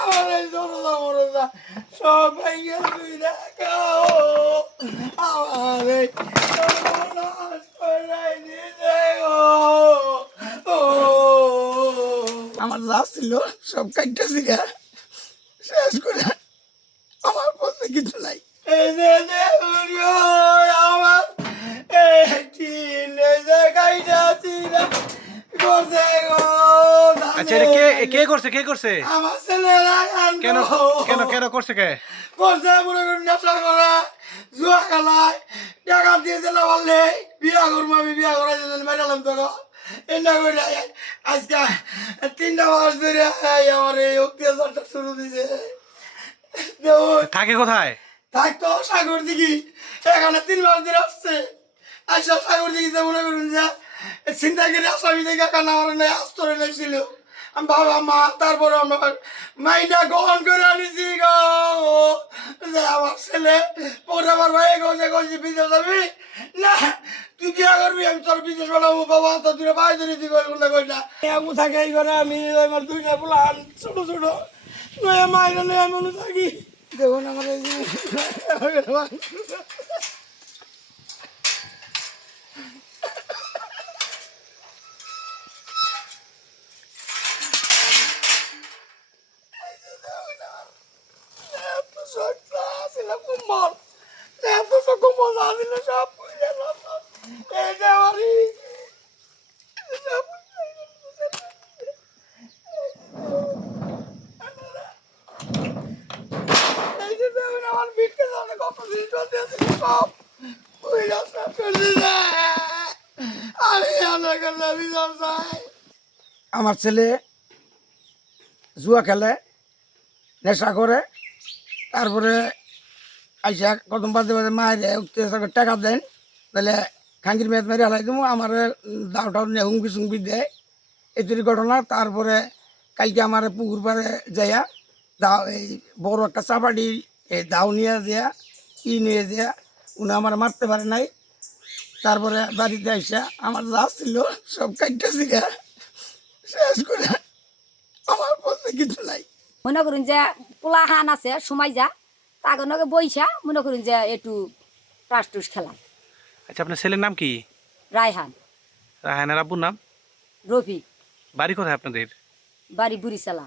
আমার এই দরজা মরজা সব ভেঙে তুই দেখাও আমার এই সর্বনাশ করে দিতে গো। ও আমার যা ছিল সব কাটতেছি গা শেষ করে আমার বলতে কিছু নাই। এই যে দেখুন গো, আমার একটি লেজে কাইটাছি না করছে গো। আচ্ছা এটা কে করছে আমার ছেলেরা কেন কেন কেন করছে কে? করছে মনে করেন নেশা করে জুয়া খেলায় টাকা দিয়ে দিলে বললে বিয়া করবো, আমি বিয়া করাই দিলাম বেড়ালাম তো এটা করে আজকে 3টা মাস ধরে আমার এই অত্যাচারটা শুরু দিছে। থাকে কোথায়? থাকতো সাগর দিঘি, এখানে 3 মাস ধরে আসছে। আইসা সাগর দিঘিতে মনে করুন যে চিন্তা করে আসামি দেখে কান্না আমার নেই আস্তরে ছিল। আমি বাবা মা তারপরে আমার মাইন্ডা গ্রহণ করে আনিছি গো যে আমার ছেলে পরে আমার ভাই গেছে বিদেশ যাবি না তুই বিয়া করবি, আমি তোর বিদেশ বানাবো বাবা তো তুই ভাই ধরে তুই কোনটা কই না এমন থাকে এই ঘরে। আমি আমার 2টা পোলান ছোট ছোট নয়া মায়ের নয়া মনে থাকি দেখুন আমার কুম্বল এত কুম্বল দিল সব এটা আমারই এই যে দেখুন আমার বিটকে যাবে কত দিন চলতে সব ওই রাস্তা চলে যায়। আমি আনা করলে বিজন চাই। আমার ছেলে জুয়া খেলে নেশা করে তারপরে আইসা কদম বাদে বাদে মায়ের টাকা দেন তাহলে খাঙ্গির মেদ মেরে হালাই দেবো আমার দাওটাও নিয়ে হুমকি সুমকি দেয় এতুরি ঘটনা। তারপরে কালকে আমার পুকুর পাড়ে যাইয়া দাও এই বড় একটা চাপাটি এই দাও নিয়ে দেয়া নিয়ে দেয়া উনি আমার মারতে পারে নাই। তারপরে বাড়িতে আইসা আমার যা ছিল সব কাটতেছি গা শেষ করে আমার বলতে কিছু নাই। মনে করুন যে পোলা হান আছে সময় যা তাকে নগে বইসা মনে করুন যে একটু টাস খেলায়। আচ্ছা আপনার ছেলের নাম কি? রায়হান। রায়হানের আব্বুর নাম? রফিক। বাড়ি কোথায় আপনাদের? বাড়ি বুড়িচালা।